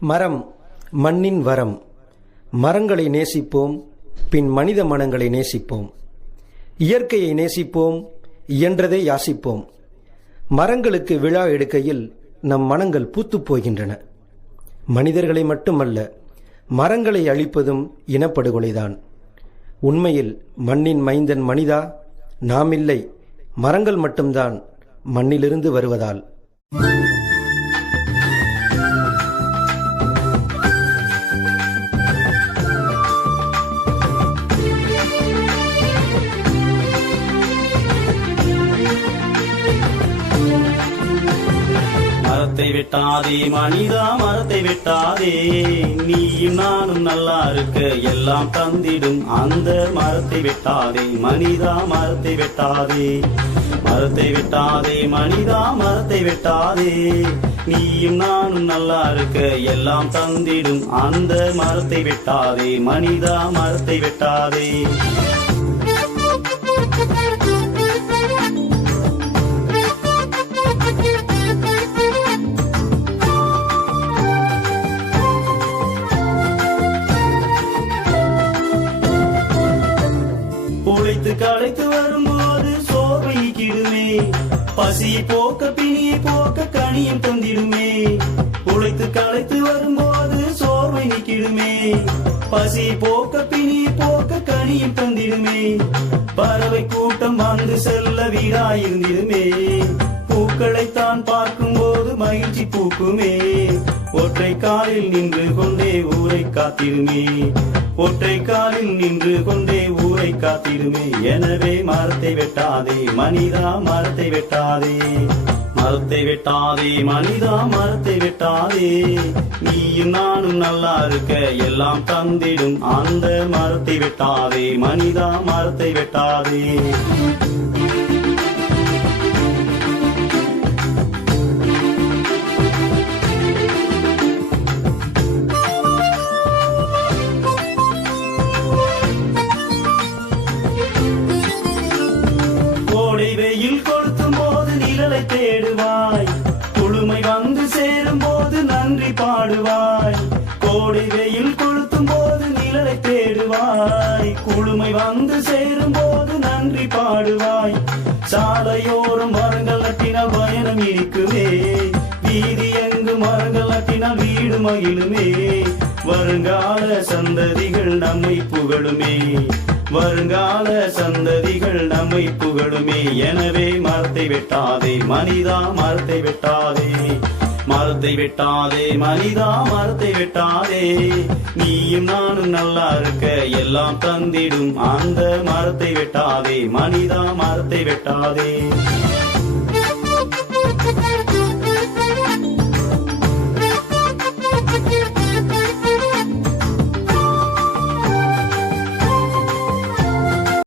மரம் மண்ணின் வரம். மரங்களை நேசிப்போம், பின் மனித மனங்களை நேசிப்போம். இயற்கையை நேசிப்போம், இயன்றதை யாசிப்போம். மரங்களுக்கு விழா எடுக்கையில் நம் மனங்கள் பூத்துப் போகின்றன. மனிதர்களை மட்டுமல்ல, மரங்களை அழிப்பதும் இனப்படுகொலைதான். உண்மையில் மண்ணின் மைந்தன் மனிதா? நாமில்லை, மரங்கள் மட்டும்தான் மண்ணிலிருந்து வருவதால். மரத்தை வெட்டாதே மனிதா, மரத்தை வெட்டாதே. நீயும் நானும் நல்லா இருக்க எல்லாம் தந்திடும் அந்த மரத்தை வெட்டாதே மனிதா, மரத்தை வெட்டாதே. மரத்தை வெட்டாதே மனிதா, மரத்தை வெட்டாதே. நீயும் நானும் நல்லா இருக்க எல்லாம் தந்திடும் அந்த மரத்தை வெட்டாதே மனிதா, மரத்தை வெட்டாதே. உழைத்து களைத்து வரும்போது சோர்வை நீக்கிடுமே, பசியை போக்க பிணியை போக்க கனியும் தந்திடுமே. உழைத்து களைத்து வரும்போது சோர்வை நீக்கிடுமே, பசியை போக்க பிணியை போக்க கனியும் தந்திடுமே. பறவை கூட்டம் வந்து செல்ல வீடாயிருந்திடுமே, பூக்களைத்தான் பார்க்கும்போது மகிழ்ச்சி பூக்குமே. ஒற்றை காலில் நின்று கொண்டே ஊரை காத்திடுமே, ஒற்றை காலில் நின்று கொண்டே ஊரை காத்திடுமே. எனவே மரத்தை வெட்டாதே மனிதா, மரத்தை வெட்டாதே. மரத்தை வெட்டாதே மனிதா, மரத்தை வெட்டாதே. நீயும் நானும் நல்லா இருக்க எல்லாம் தந்திடும் அந்த மரத்தை வெட்டாதே மனிதா, மரத்தை வெட்டாதே. வெயில் கொளுத்தும் போது நிழலை தேடுவாய், குளுமை வந்து சேரும் போது நன்றி பாடுவாய். கோடை வெயில் கொளுத்தும் போது நிழலை தேடுவாய், குளுமை வந்து சேரும் போது நன்றி பாடுவாய். சாலையோரம் மரங்கள் நட்டினால் பயணம் இருக்குமே, வீதி எங்கு மரங்கள் நட்டினால் வீடு மகிழுமே. வருங்கால சந்ததிகள் நம்மை புகழுமே, வருங்கால சந்ததிகள் நம்மை புகழுமே. எனவே மரத்தை வெட்டாதே மனிதா, மரத்தை வெட்டாதே. மரத்தை வெட்டாதே மனிதா, மரத்தை வெட்டாதே. நீயும் நானும் நல்லா இருக்க எல்லாம் தந்திடும் அந்த மரத்தை வெட்டாதே மனிதா, மரத்தை வெட்டாதே.